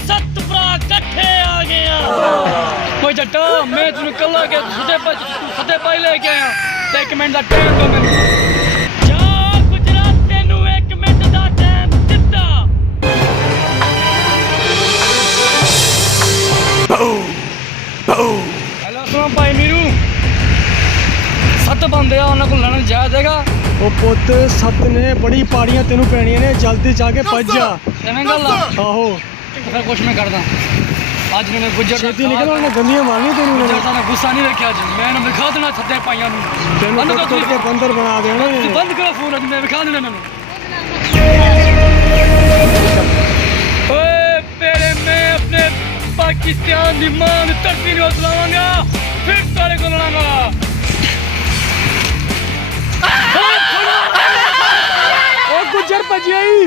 सत भरा कट्ठे आ गए कोई जट्टा मैं तेन कला के सते पाई लेके आया ते 1 मिनट का टाइम दो मैनू जा गुजरात तेनू 1 मिनट का टाइम दिता हेलो सुनो भाई मीरू 7 बंदे उन्होंने को लड़न जायज हैगा ओ पुत सत ने बड़ी पाड़ियां तेनू पैणियां ने जल्दी जाके भज जा एवें गल आहो फिर कुछ मैं करदा आज मैंने गुजर छेती निकल उन्हें गंदियां मारनी तेनू गुजरता ने गुस्सा नहीं रखा आज मैंने दिखा देना सत्ते पाइयां नू तेनू कुट के बंदर बना देना बंद करो फोन आज मैं दिखा देना इन्हां नू ओए तेरे मैं अपने पाकिस्तान दी मां दी धरती नू उतलावांगा फिर तेरे को लड़ांगा ओ गुजर भजिया ही